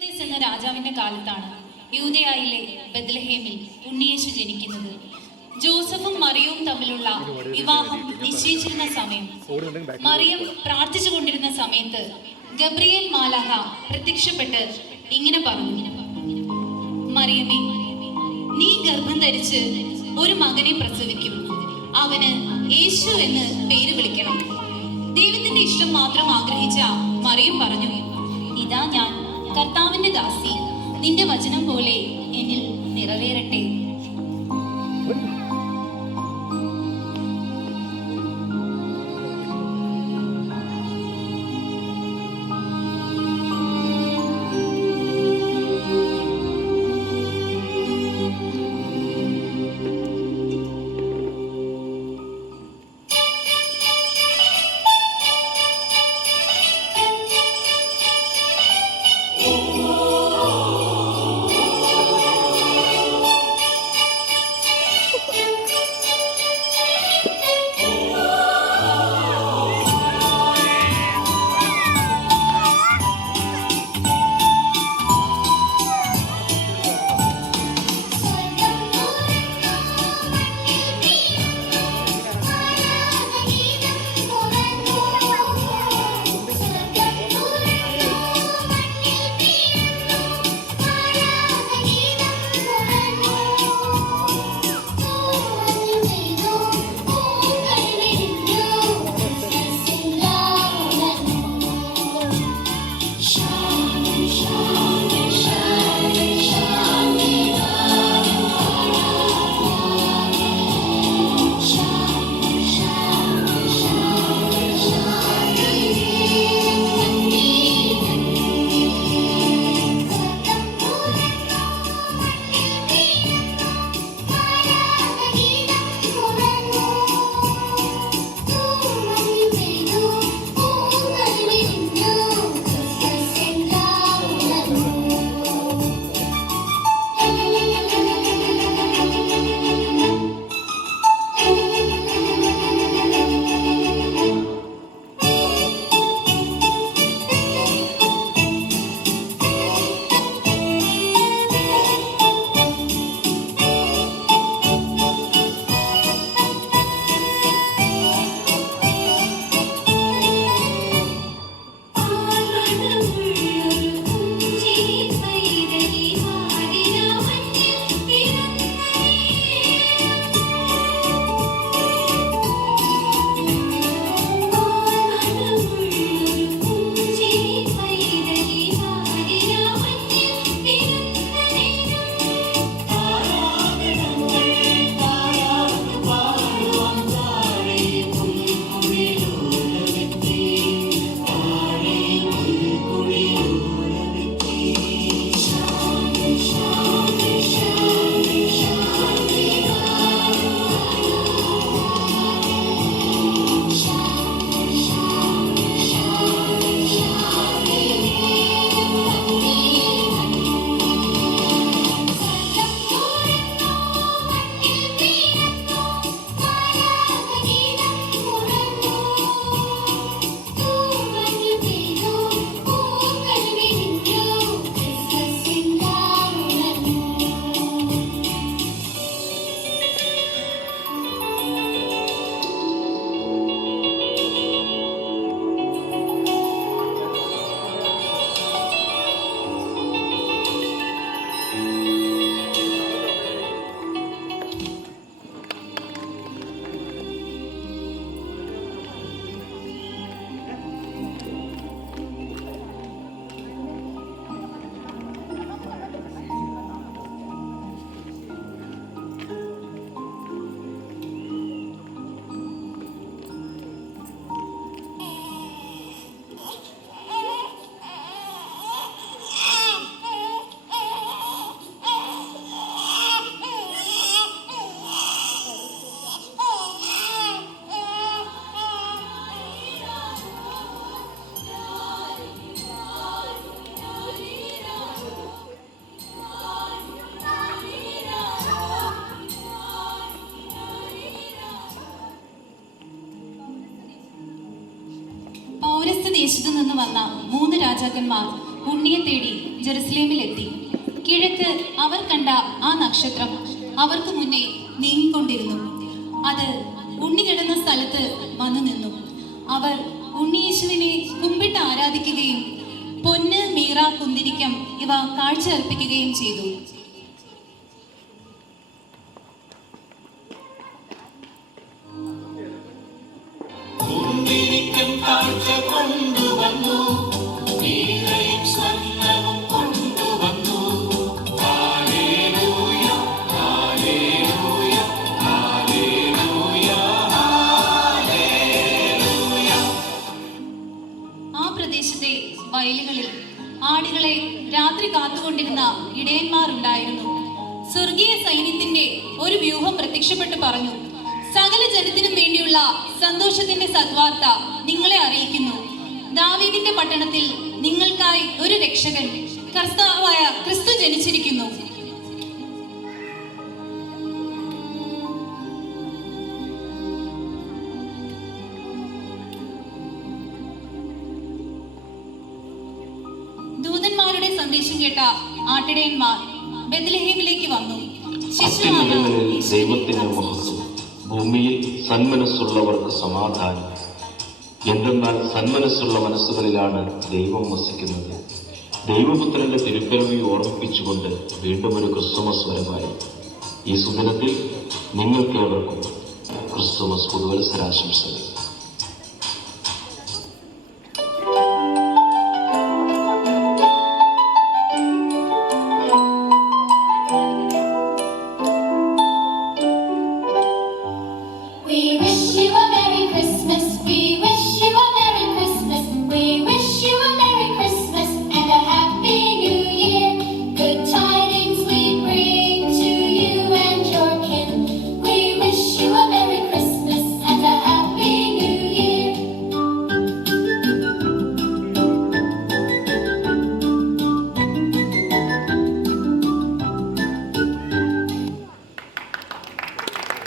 ഹെറോദേസ് എന്ന രാജാവിന്റെ കാലത്താണ് യൂദയായിലെ ബെത്ലഹേമിൽ ഉണ്ണിയേശു ജനിക്കുന്നത്. ജോസഫും മറിയവും തമ്മിലുള്ള വിവാഹം നിശ്ചയിച്ചിരുന്ന സമയം, മറിയം പ്രാർത്ഥിച്ചുകൊണ്ടിരുന്ന സമയത്ത് ഗബ്രിയേൽ മാലാഖ പ്രത്യക്ഷപ്പെട്ട് ഇങ്ങനെ പറഞ്ഞു: മറിയമേ, നീ ഗർഭം ധരിച്ച് ഒരു മകനെ പ്രസവിക്കും, അവന് യേശു എന്ന് പേര് വിളിക്കണം. ദൈവത്തിന്റെ ഇഷ്ടം മാത്രം ആഗ്രഹിച്ച മറിയം പറഞ്ഞു: ഇതാ ഞാൻ കർത്താവിന്റെ ദാസി, നിന്റെ വചനം പോലെ എന്നിൽ നിറവേറട്ടെ. ദേശത്തു നിന്ന് വന്ന 3 രാജാക്കന്മാർ ഉണ്ണിയെ തേടി ജെറുസലേം അവർ കണ്ട ആ നക്ഷത്രം അവർക്ക് മുന്നേ നീങ്ങിക്കൊണ്ടിരുന്നു. അത് ഉണ്ണി കിടന്ന സ്ഥലത്ത് വന്നു നിന്നു. അവർ ഉണ്ണിയേശുവിനെ കുമ്പിട്ട് ആരാധിക്കുകയും പൊന്ന്, മീറ, കുന്തിരിക്കം ഇവ കാഴ്ച അർപ്പിക്കുകയും ചെയ്തു. വയലുകളിൽ ആടുകളെ രാത്രി കാത്തുകൊണ്ടിരുന്ന ഇടയന്മാരുണ്ടായിരുന്നു. സ്വർഗീയ സൈന്യത്തിന്റെ ഒരു വ്യൂഹം പ്രത്യക്ഷപ്പെട്ടു പറഞ്ഞു, സകല ജനത്തിനും വേണ്ടിയുള്ള സന്തോഷത്തിന്റെ സദ്വാർത്ത നിങ്ങളെ അറിയിക്കുന്നു. ദാവീദിന്റെ പട്ടണത്തിൽ നിങ്ങൾക്കായി ഒരു രക്ഷകൻ, കർത്താവായ ക്രിസ്തു ജനിച്ചിരിക്കുന്നു. ദൂതന്മാരുടെ സന്ദേശം കേട്ട ആട്ടിടയന്മാർ ബെത്ലഹേമിലേക്ക് വന്നു. ദൈവത്തിന്റെ മഹത്വം, ഭൂമിയിൽ സന്മനസ്സുള്ളവർക്ക് സമാധാനം. എന്തെന്നാൽ സന്മനസ്സുള്ള മനസ്സുകളിലാണ് ദൈവം വസിക്കുന്നത്. ദൈവപുത്രന്റെ തിരുപ്പിറവി ഓർമ്മിപ്പിച്ചുകൊണ്ട് വീണ്ടും ഒരു ക്രിസ്തുമസ് വരവായി. ഈ സുദിനത്തിൽ നിങ്ങൾക്കേവർക്കും ക്രിസ്തുമസ് പുതുവത്സരാശംസകൾ.